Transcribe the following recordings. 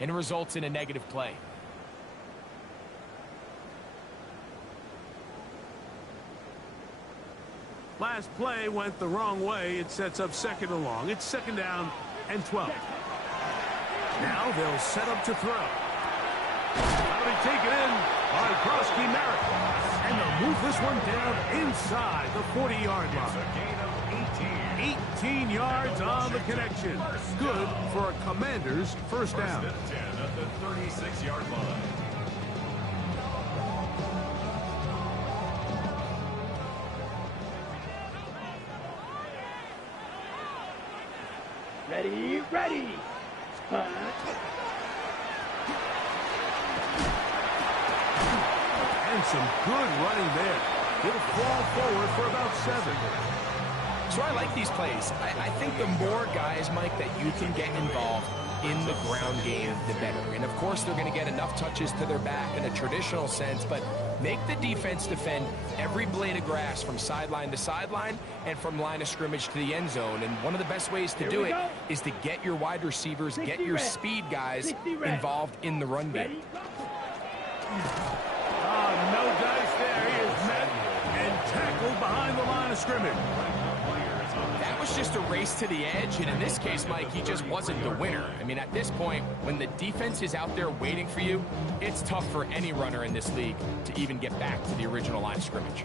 and it results in a negative play. Last play went the wrong way. It sets up second and long. It's second down and 12. Now they'll set up to throw. That'll be taken in by Krosky Merritt. And they'll move this one down inside the 40-yard line. 18 yards on the connection. Good for a Commanders first down. 10 at the 36-yard line. Ready, ready. And some good running there. He'll fall forward for about 7. So I like these plays. I think the more guys, Mike, that you can get involved in the ground game, the better. And, of course, they're going to get enough touches to their back in a traditional sense, but make the defense defend every blade of grass from sideline to sideline and from line of scrimmage to the end zone. And one of the best ways to do it is to get your wide receivers, get your speed guys involved in the run game. No dice there. He is met and tackled behind the line of scrimmage. That was just a race to the edge, and in this case, Mike, he just wasn't the winner. I mean, at this point, when the defense is out there waiting for you, it's tough for any runner in this league to even get back to the original line of scrimmage.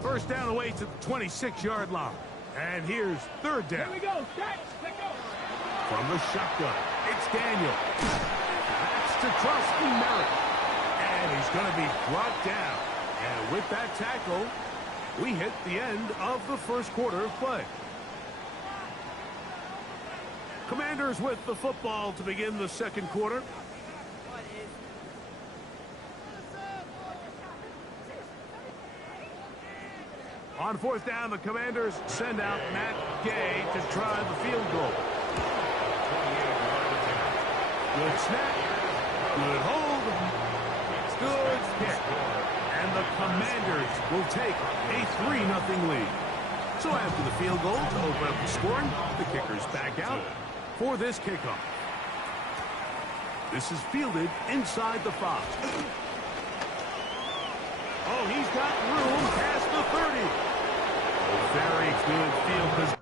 First down away to the 26-yard line. And here's third down. Here we go. Let's go. From the shotgun, it's Daniel. That's to Krosky Merritt. And he's going to be brought down. And with that tackle, we hit the end of the first quarter of play. Commanders with the football to begin the second quarter. On fourth down, the Commanders send out Matt Gay to try the field goal. Good snap. Good hold. Good kick. And the Commanders will take a 3-0 lead. So after the field goal to open up the scoring, the kicker's back out for this kickoff. This is fielded inside the 5. Oh, he's got room past the 30. Oh, very good field position.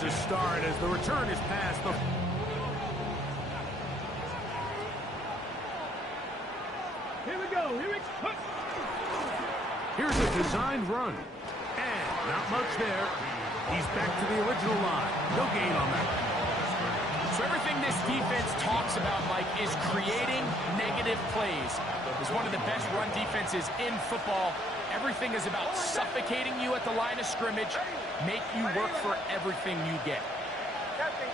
To start as the return is past the... Here we go. Here's a designed run. And not much there. He's back to the original line. No gain on that. So everything this defense talks about, Mike, is creating negative plays. It's one of the best run defenses in football. Everything is about suffocating you at the line of scrimmage, make you work for everything you get. Captain.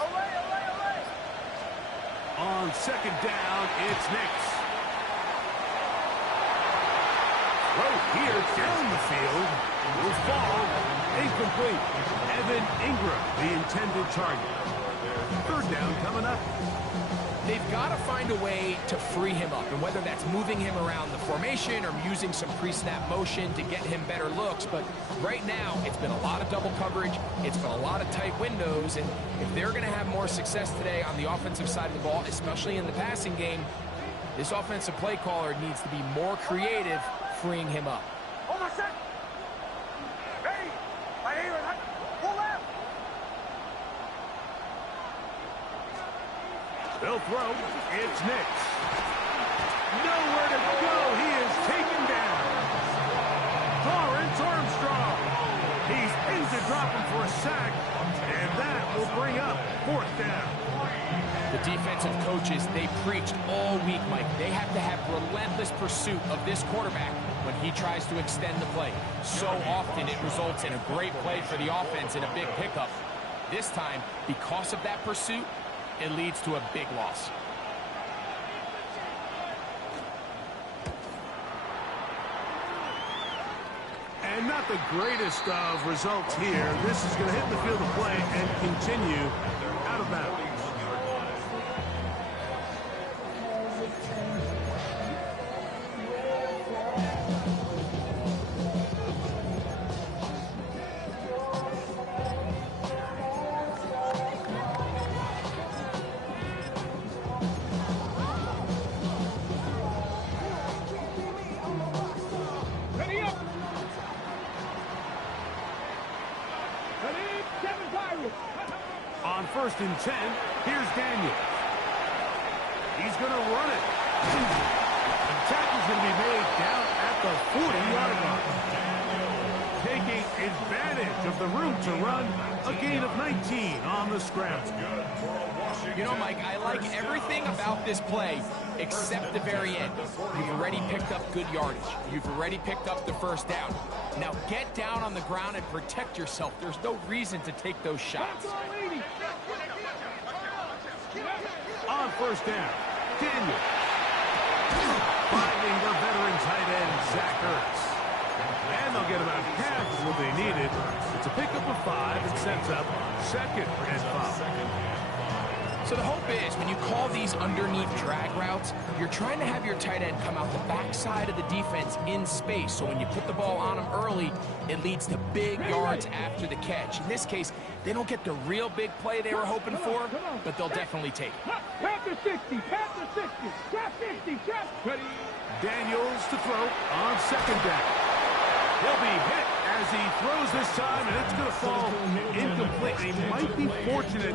Away. On second down, it's Nix. Throw here down the field. Will fall. Incomplete. Evan Ingram, the intended target. Third down coming up. They've got to find a way to free him up, and whether that's moving him around the formation or using some pre-snap motion to get him better looks. But right now, it's been a lot of double coverage. It's been a lot of tight windows, and if they're going to have more success today on the offensive side of the ball, especially in the passing game, this offensive play caller needs to be more creative freeing him up. Hold on a sec. Ready. Right here. Pull left. They'll throw. It's Nix. Nowhere to go. He is taken down. Torrance Armstrong. He's in to drop him for a sack, and that will bring up fourth down. The defensive coaches, they preached all week, Mike. They have to have relentless pursuit of this quarterback when he tries to extend the play. So often it results in a great play for the offense and a big pickup. This time, because of that pursuit, it leads to a big loss. And not the greatest of results here. This is going to hit the field of play and continue out of bounds. On 1st and 10, here's Daniels. He's going to run it. The tackle's going to be made down at the 40-yard line. Taking advantage of the room to run, a gain of 19 on the scramble. You know, Mike, I like everything about this play except the very end. You've already picked up good yardage. You've already picked up the first down. Now get down on the ground and protect yourself. There's no reason to take those shots. On 1st down, Daniel. Finding the veteran tight end, Zach Ertz. And they'll get about half of what they needed. It's a pickup of 5 and sets up 2nd and 5. So the hope is when you call these underneath drag routes, you're trying to have your tight end come out the backside of the defense in space. So when you put the ball on him early, it leads to big yards after the catch. In this case, they don't get the real big play they were hoping for, but they'll definitely take it. Pass the 60, pass the 60, trap 60, trap. Daniels to throw on 2nd down. He'll be hit as he throws this time, and it's going to fall incomplete. He might be fortunate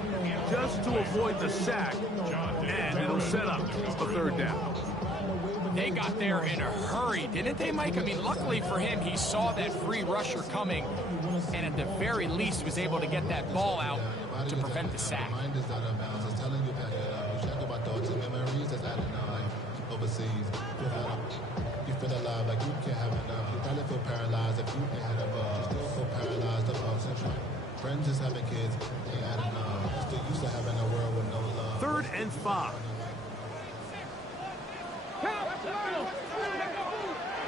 just to avoid the sack, and it'll set up a 3rd down. They got there in a hurry, didn't they, Mike? I mean, luckily for him, he saw that free rusher coming, and at the very least was able to get that ball out to prevent the sack. You feel alive like you can't have enough. You probably feel paralyzed if you ain't had a buzz. You still feel paralyzed above central. Friends just having kids ain't had enough. Still used to having a world with no love. 3rd and 5.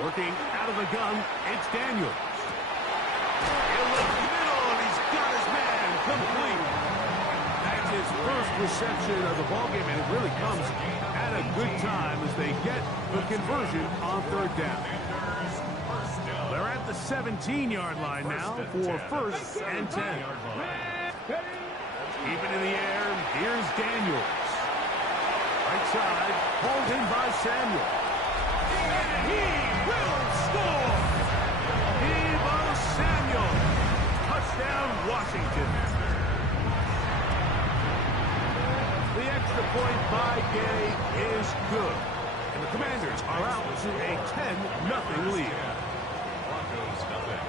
Working out of the gun, it's Daniels. He'll look middle, and he's got his man complete. That's his first reception of the ballgame, and it really comes at a good time as they get the conversion on 3rd down. They're at the 17-yard line now for 1st and 10. Keep it in the air. Here's Daniels. Right side, hauled in by Samuel. And he will score! Deebo Samuel. Touchdown, Washington. The extra point by Gay is good. And the Commanders are out to a 10-0 lead. Broncos nothing.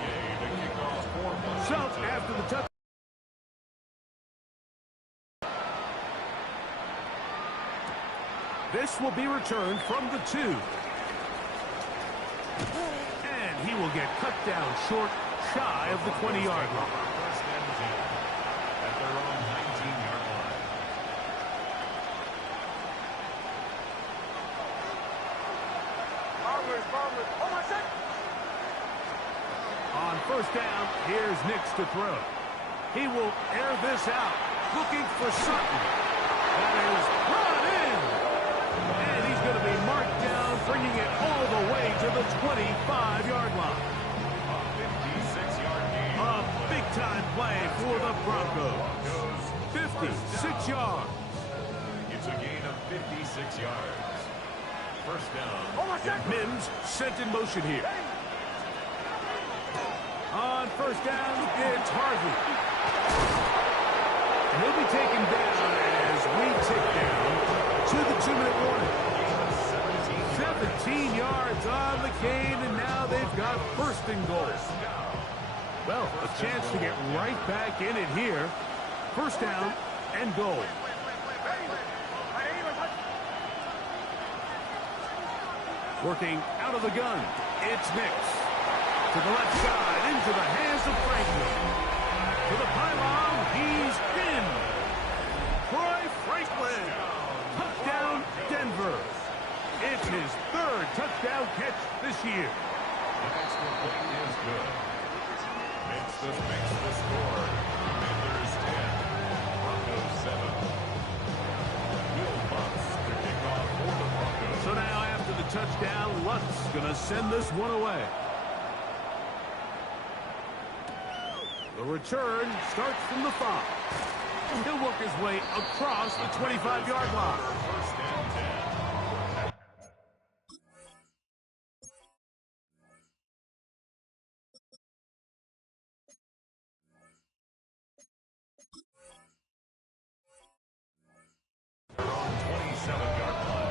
Gay to kick off for So after the touch. This will be returned from the 2. And he will get cut down short, shy of the 20-yard line. First and 10 at their own 19-yard line. On 1st down, here's Nix to throw. He will air this out, looking for Sutton. That is brought in. And he's going to be marked down, bringing it all the way to the 25-yard line. A 56-yard gain. A big-time play for the Broncos. 56 yards. It's a gain of 56 yards. First down. Mims sent in motion here. On 1st down, it's Harvey. And he'll be taken down as we tick down to the 2-minute warning. 17 yards on the gain, and now they've got 1st and goal. Well, a chance to get right back in it here. 1st down and goal. Working out of the gun, it's Nix. To the left side, into the hands of Franklin. To the pylon, he's in. Troy Franklin. Touchdown, Denver. It's his third touchdown catch this year. The extra point is good. Makes the score. Commanders 10, Broncos 7. Will Lutz to kick off for the Broncos. So now after the touchdown, Lutz gonna send this one away. The return starts from the 5. He'll work his way across the 25-yard line. First and 10. They're on 27-yard line.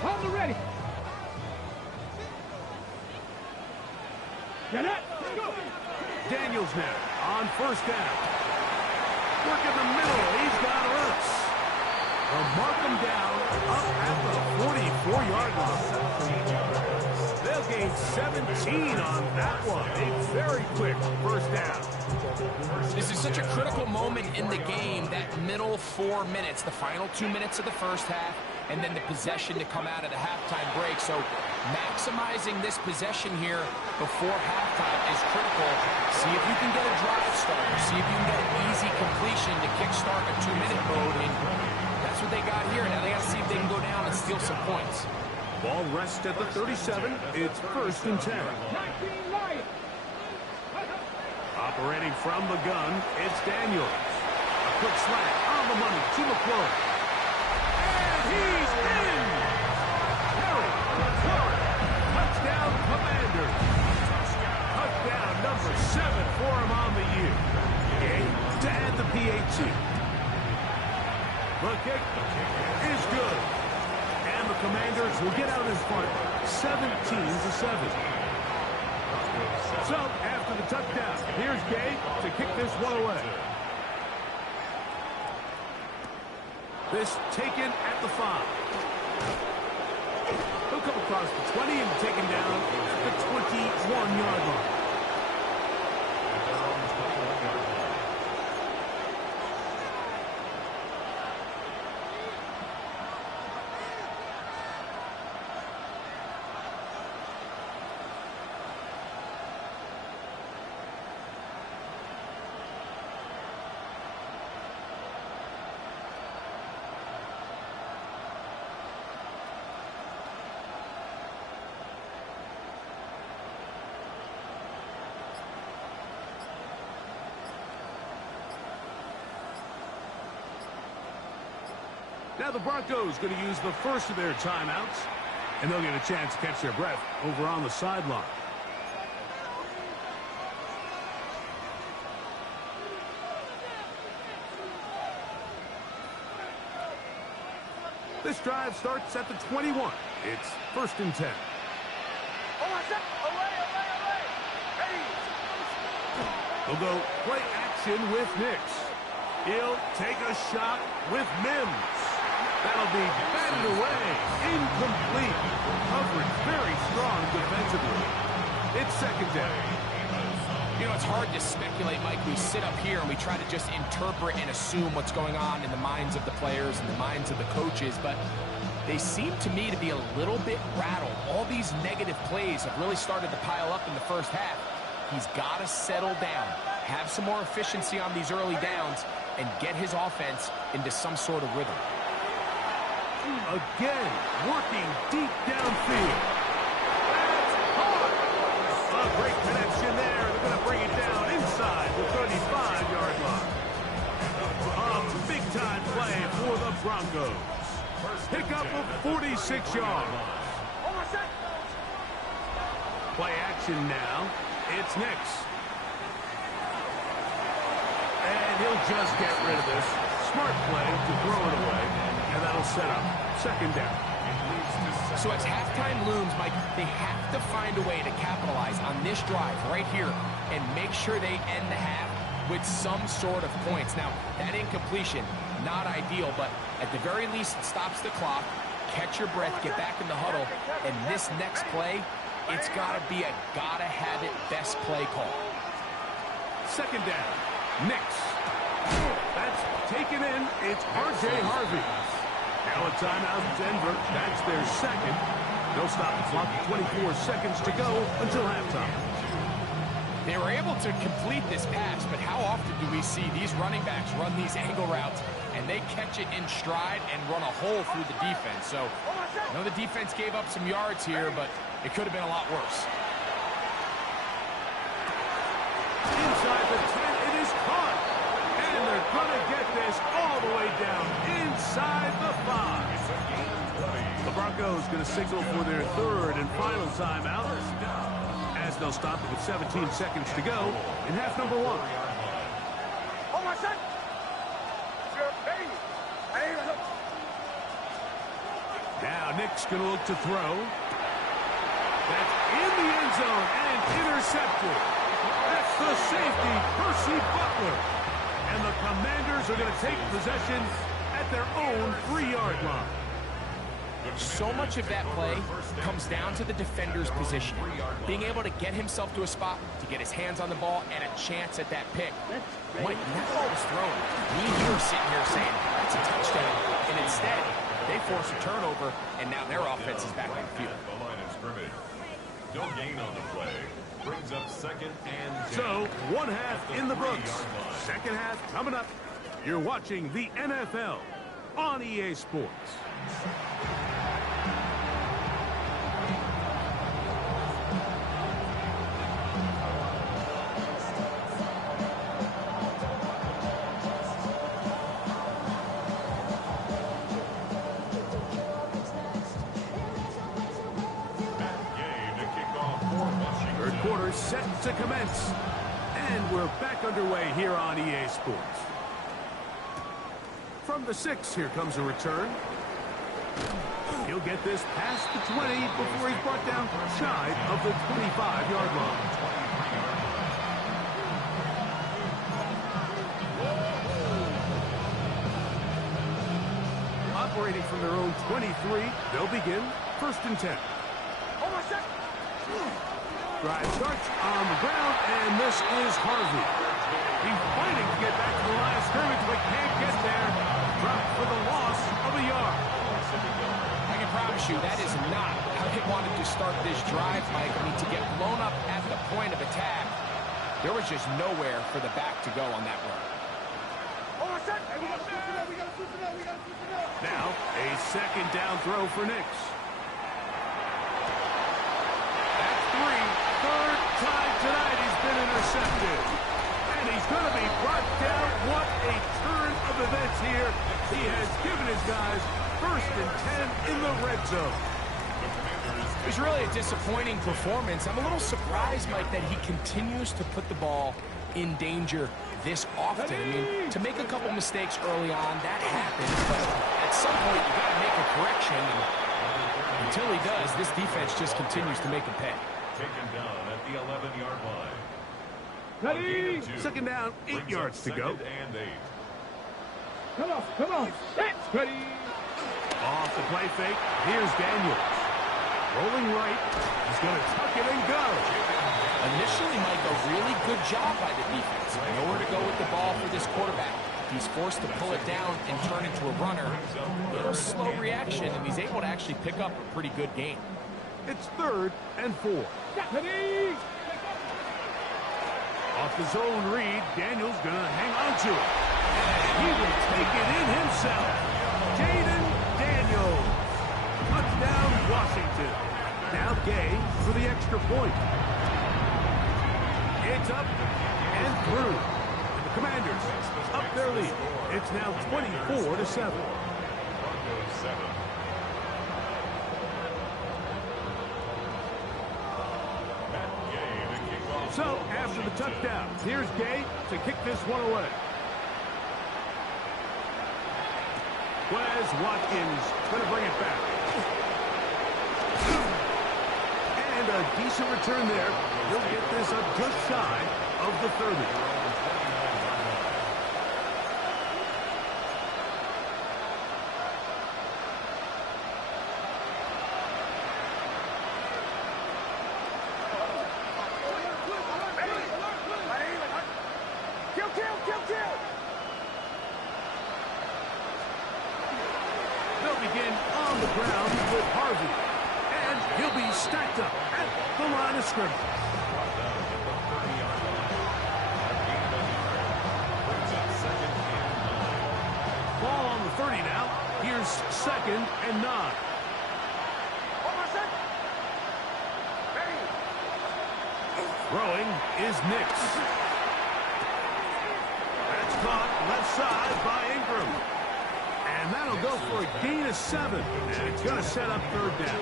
Hold the ready. Get it. Let's go. Daniels now on first down. Work in the middle. He's got Ertz. They'll mark him down up at the 44-yard line. They'll gain 17 on that one. A very quick first down. This is such a critical moment in the game, that middle 4 minutes, the final 2 minutes of the first half, and then the possession to come out of the halftime break. So maximizing this possession here before halftime is critical. See if you can get a drive starter. See if you can get an easy completion to kickstart a 2-minute mode. And that's what they got here. Now they got to see if they can go down and steal some points. Ball rests at the 37. It's first and 10. 19 Lions. Operating from the gun, it's Daniels. A quick slant on the money to McClure. And he's in! Harry McClure. Touchdown, Commanders. Touchdown number 7 for him on the year. Game to add the PAT. The kick is good. And the Commanders will get out in front 17-7. So, after the touchdown, here's Gay to kick this one away. This taken at the 5. He'll come across the 20 and taken down at the 21-yard line. Now the Broncos going to use the first of their timeouts, and they'll get a chance to catch their breath over on the sideline. This drive starts at the 21. It's first and 10. They'll go play action with Nix. He'll take a shot with Mims. That'll be batted away. Incomplete. Coverage very strong defensively. It's second down. You know, it's hard to speculate, Mike. We sit up here and we try to just interpret and assume what's going on in the minds of the players and the minds of the coaches, but they seem to me to be a little bit rattled. All these negative plays have really started to pile up in the first half. He's got to settle down, have some more efficiency on these early downs, and get his offense into some sort of rhythm. Again, working deep downfield. That's hard. A great connection there. They're going to bring it down inside the 35-yard line. A big-time play for the Broncos. Pickup of 46 yards. Play action now. It's Nix. And he'll just get rid of this. Smart play to throw it away. And that'll set up second down. So as halftime looms, Mike, they have to find a way to capitalize on this drive right here and make sure they end the half with some sort of points. Now, that incompletion, not ideal, but at the very least, it stops the clock. Catch your breath, get back in the huddle, and this next play, it's got to be a gotta-have-it best play call. Second down. Knicks. That's taken in. It's R.J. Harvey. Now a timeout, Denver. That's their second. They'll stop the clock at 24 seconds to go until halftime. They were able to complete this pass, but how often do we see these running backs run these angle routes and they catch it in stride and run a hole through the defense? So, I know the defense gave up some yards here, but it could have been a lot worse. Inside the 10, it is caught. And they're going to get this all the way down inside the 5. The Broncos going to signal for their third and final timeout, as they'll stop it with 17 seconds to go in half number 1. Oh, my son! Now Nick's going to look to throw. That's in the end zone and intercepted. That's the safety, Percy Butler. And the Commanders are going to take possession at their own 3-yard line. So much of that play comes down to the defender's position. Being able to get himself to a spot, to get his hands on the ball, and a chance at that pick. Mike, that ball was thrown. You were sitting here saying, that's a touchdown. And instead, they force a turnover, and now their offense is back on the field. The line of scrimmage. No gain on the play. Brings up second and 10. So, one half in the books. Second half coming up. You're watching the NFL on EA Sports. Third quarter set to commence. And we're back underway here on EA Sports. From the 6, here comes a return. He'll get this past the 20 before he's brought down shy of the 25-yard line. Operating from their own 23, they'll begin 1st and 10. Drive starts on the ground, and this is Harvey. He's fighting to get back to the line of scrimmage, but can't get there. Dropped for the loss of a yard. I can promise you that is not how they wanted to start this drive, Mike. I mean, to get blown up at the point of attack, there was just nowhere for the back to go on that run. Now, a second down throw for Knicks. That's 3. Third time tonight he's been intercepted. And he's going to be brought down. What a turn of events here. He has given his guys 1st and 10 in the red zone. It was really a disappointing performance. I'm a little surprised, Mike, that he continues to put the ball in danger this often. I mean, to make a couple mistakes early on, that happens. But at some point, you got to make a correction. And until he does, this defense just continues to make him pay. Taken down at the 11-yard line. Ready? Second down, 8 yards to go. Second and 8. Come on. Ready? Off the play fake, here's Daniels. Rolling right, he's going to tuck it and go. Initially, Mike, a really good job by the defense. Nowhere to go with the ball for this quarterback. He's forced to pull it down and turn into a runner. A little slow reaction, and he's able to actually pick up a pretty good gain. It's 3rd and 4. Ready? Off the zone read, Daniels going to hang on to it. And he will take it in himself. Jaden Daniels. Touchdown, Washington. Now Gay for the extra point. It's up and through. And the Commanders up their lead. It's now 24-7. Broncos 7. So, after the touchdown, here's Gay to kick this one away. Wes Watkins going to bring it back. And a decent return there. He'll get this up just shy of the 30. They'll begin on the ground with Harvey. And he'll be stacked up at the line of scrimmage. Ball on the 30 now. Here's 2nd and 9. Throwing is Nix. That's caught left side by Ingram. And that'll go for a gain of 7. And it's going to set up 3rd down.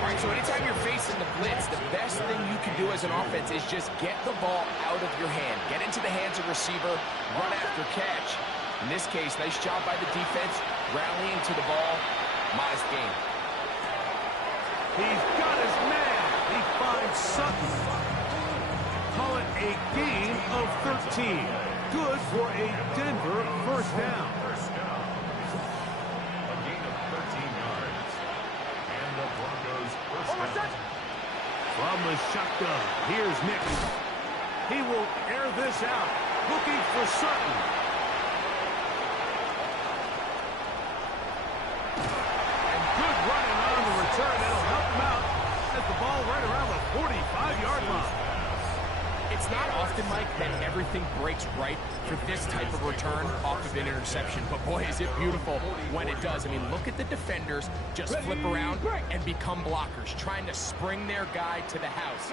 All right, so anytime you're facing the blitz, the best thing you can do as an offense is just get the ball out of your hand. Get into the hands of receiver, run after catch. In this case, nice job by the defense, rallying to the ball. Modest gain. He's got his man. He finds Sutton. Call it a gain of 13. Good for a Denver 1st down. A gain of 13 yards. And the Broncos first down. From the shotgun, here's Nix. He will air this out, looking for Sutton. And good running on the return. That'll help him out at the ball right around the 45-yard line. It's not often, Mike, that everything breaks right for this type of return off of an interception. But, boy, is it beautiful when it does. I mean, look at the defenders just flip around and become blockers, trying to spring their guy to the house.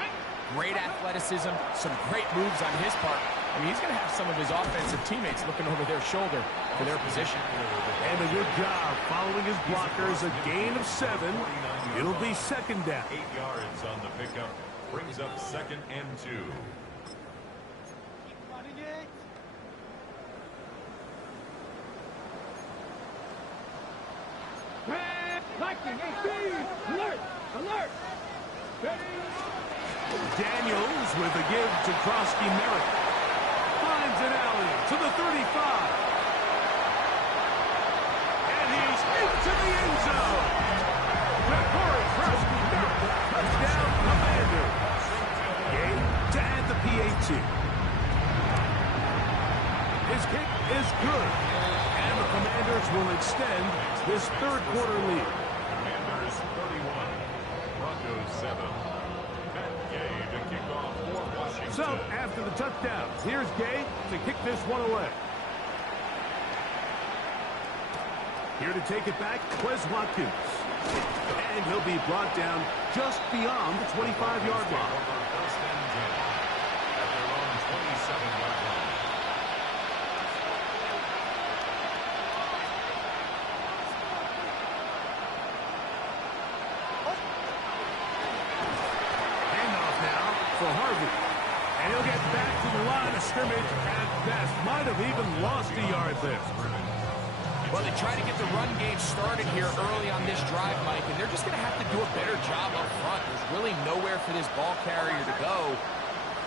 Great athleticism, some great moves on his part. I mean, he's going to have some of his offensive teammates looking over their shoulder for their position. And a good job following his blockers. A gain of 7. It'll be 2nd down. 8 yards on the pickup. Brings up 2nd and 2. Alert! Alert! Daniels with a give to Krosky Merritt. Finds an alley to the 35. And he's into the end zone. Corey Krosky Merritt. Touchdown, Commanders. Game to add the PAT. His kick is good. And the Commanders will extend this 3rd quarter lead. Commanders 31. Broncos 7. Matt Gay to kick off for Washington. So, after the touchdown, here's Gay to kick this one away. Here to take it back, Quez Watkins. And he'll be brought down just beyond the 25-yard line. First and 10. At their own 27-yard line. Handoff now for Harvey. And he'll get back to the line of scrimmage at best. Might have even lost a yard there. Well, they try to get the run game started here early on this drive, Mike, and they're just going to have to do a better job up front. There's really nowhere for this ball carrier to go.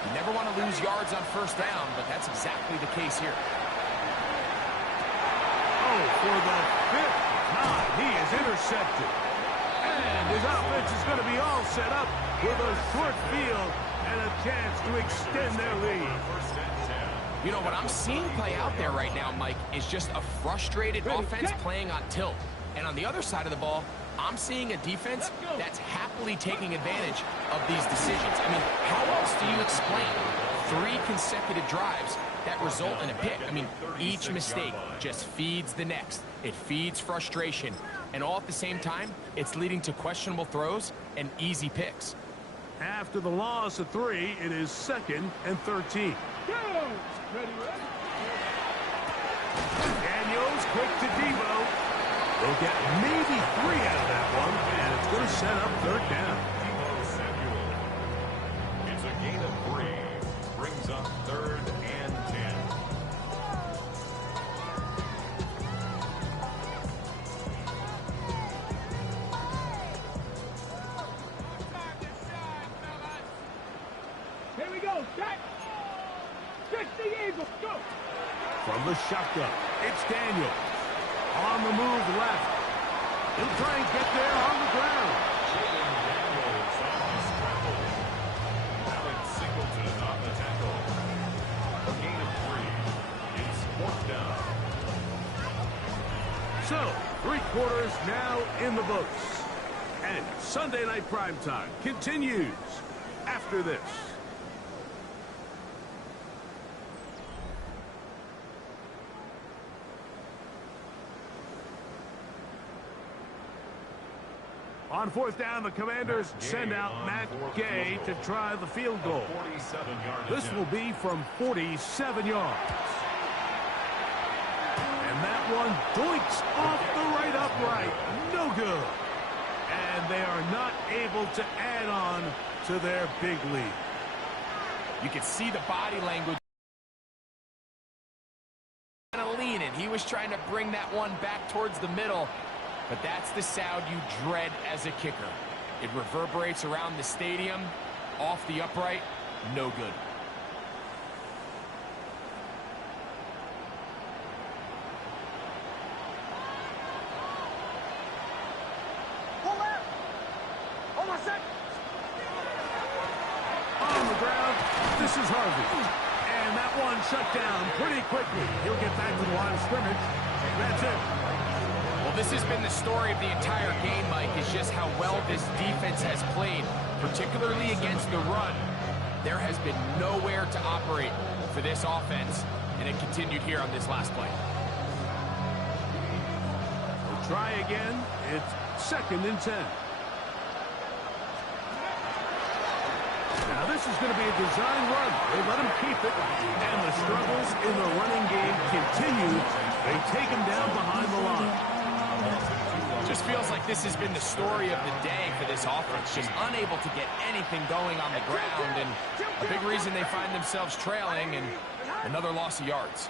You never want to lose yards on 1st down, but that's exactly the case here. Oh, for the 5th time, he is intercepted. And his offense is going to be all set up with a short field and a chance to extend their lead. First and 10. You know, what I'm seeing play out there right now, Mike, is just a frustrated offense playing on tilt. And on the other side of the ball, I'm seeing a defense that's happily taking advantage of these decisions. I mean, how else do you explain 3 consecutive drives that result in a pick? I mean, each mistake just feeds the next. It feeds frustration. And all at the same time, it's leading to questionable throws and easy picks. After the loss of 3, it is 2nd and 13. Daniels quick to Debo. They'll get maybe 3 out of that one, and it's going to set up 3rd down. Debo Samuel. It's a gain of 3. Brings up 3rd and 10. Set. 60 Eagles. Go. From the shotgun, it's Daniels. On the move left. He'll try and get there on the ground. Jaden Daniels on the scramble. Alex Singleton on the tackle. A gain of 3. It's 4th down. So, 3 quarters now in the books. And Sunday Night Primetime continues after this. On 4th down, the Commanders send out Matt Gay to try the field goal. 47-yard This will be from 47 yards. And that one doinks off the right upright. No good. And they are not able to add on to their big lead. You can see the body language. Kind of leaning. He was trying to bring that one back towards the middle. But that's the sound you dread as a kicker. It reverberates around the stadium, off the upright, no good. Pull out. Hold on a sec. On the ground, this is Harvey. And that one shut down pretty quickly. He'll get back to the line of scrimmage. That's it. Well, this has been the story of the entire game, Mike, is just how well this defense has played, particularly against the run. There has been nowhere to operate for this offense, and it continued here on this last play. We'll try again. It's 2nd and 10. Now this is going to be a design run. They let him keep it, and the struggles in the running game continue. They take him down behind the line. Just feels like this has been the story of the day for this offense, just unable to get anything going on the ground, and a big reason they find themselves trailing and another loss of yards.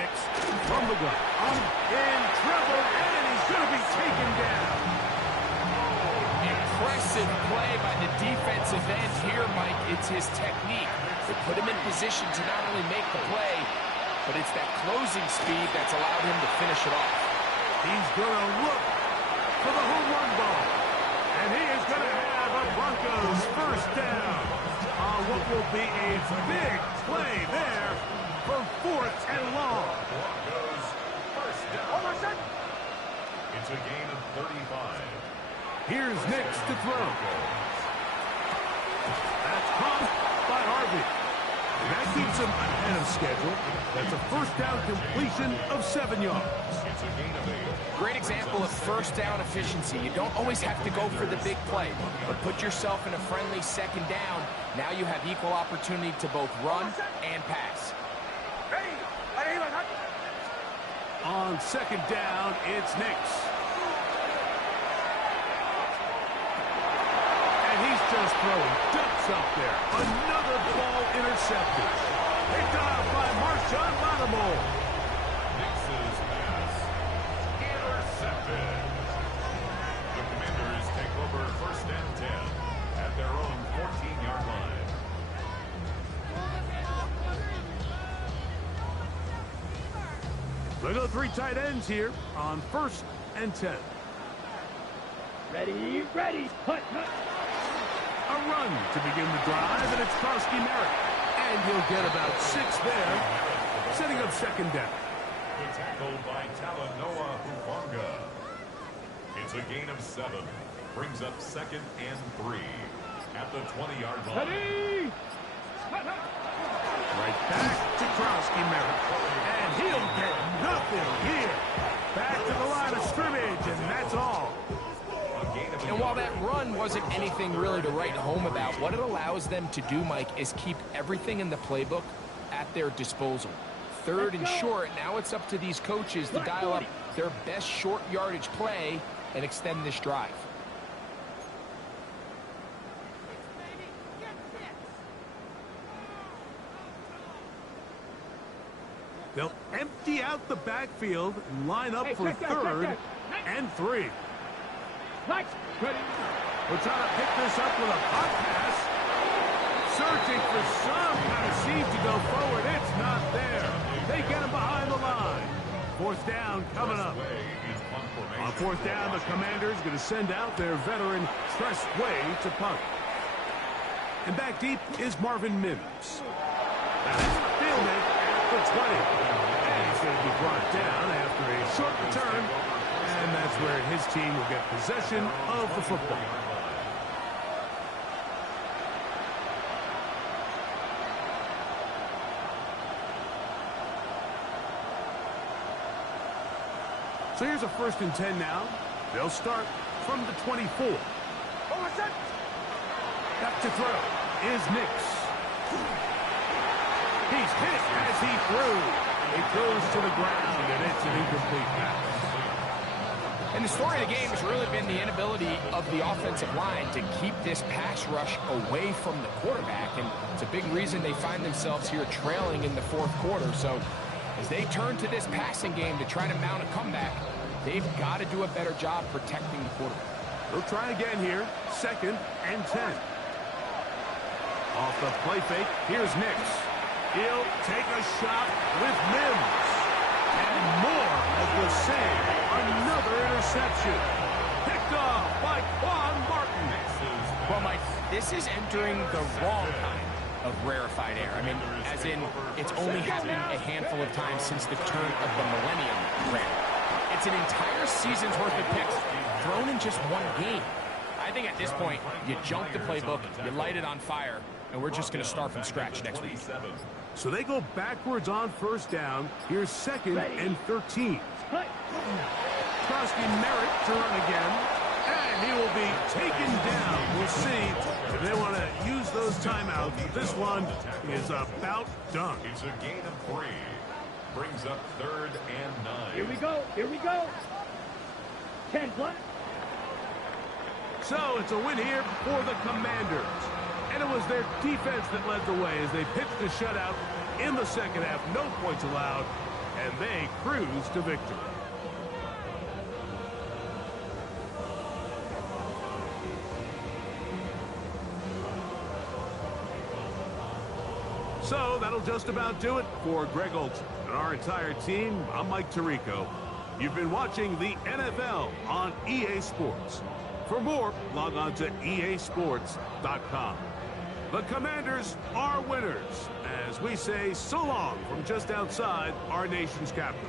Next, from the gun, in trouble, and he's going to be taken down. Impressive play by the defensive end here, Mike. It's his technique. They put him in position to not only make the play, but it's that closing speed that's allowed him to finish it off. He's going to look for the home run ball. And he is going to have a Broncos first down on what will be a big play there for 4th and long. Broncos first down. Hold on a sec. It's a gain of 35. Here's Nix to throw. That's caught by Harvey. That keeps him ahead of schedule. That's a first down completion of 7 yards. It's a gain of 8. Great example of first down efficiency. You don't always have to go for the big play, but put yourself in a friendly 2nd down. Now you have equal opportunity to both run and pass. Ready. On 2nd down, it's Nix. He's just throwing ducks up there. Another ball intercepted. Picked off by Marshawn Lattimore. Nix's pass intercepted. The Commanders take over 1st and 10 at their own 14-yard line. They go 3 tight ends here on 1st and 10. Ready, ready. Hut, hut. A run to begin the drive, and it's Krosky Merritt. And he'll get about 6 there, setting up 2nd down. The tackle by Talanoa Hufanga. It's a gain of 7. Brings up 2nd and 3 at the 20-yard line. Ready. Hut, hut. Right back to Krosky Merritt. And he'll get nothing here. Back to the line of scrimmage, and that's all. And while that run wasn't anything really to write home about, what it allows them to do, Mike, is keep everything in the playbook at their disposal. 3rd and short, now it's up to these coaches to dial up their best short yardage play and extend this drive. They'll empty out the backfield and line up for 3rd and 3. Next. Ready. We're trying to pick this up with a punt pass. Searching for some kind of seed to go forward. It's not there. They get him behind the line. Fourth down coming up. On fourth down, the Commanders going to send out their veteran Tress Way to punt. And back deep is Marvin Mims. That's fielded at the 20. And he's going to be brought down after a short return. And that's where his team will get possession of the football. So here's a 1st and 10 now. They'll start from the 24. Back to throw is Nix. He's hit as he threw. It goes to the ground, and it's an incomplete pass. And the story of the game has really been the inability of the offensive line to keep this pass rush away from the quarterback. And it's a big reason they find themselves here trailing in the 4th quarter. So as they turn to this passing game to try to mount a comeback, they've got to do a better job protecting the quarterback. They'll try again here. 2nd and 10. Off the play fake, here's Nix. He'll take a shot with Mims. And more of the same. Another interception. Picked off by Quan Martin. Well, Mike, this is entering the wrong kind of rarefied air. I mean, as in, it's only happened a handful of times since the turn of the millennium era. It's an entire season's worth of picks thrown in just one game. I think at this point, you junk the playbook, you light it on fire, and we're just going to start from scratch next week. So they go backwards on 1st down. Here's 2nd and 13. Krosky Merritt to run again. And he will be taken down. We'll see if they want to use those timeouts. This one is about done. It's a gain of 3. Brings up 3rd and 9. Here we go. Here we go. 10 plus. So it's a win here for the Commanders. And it was their defense that led the way as they pitched a shutout in the 2nd half. No points allowed. And they cruise to victory. So that'll just about do it for Greg Olsen and our entire team. I'm Mike Tirico. You've been watching the NFL on EA Sports. For more, log on to easports.com. The Commanders are winners as we say so long from just outside our nation's capital.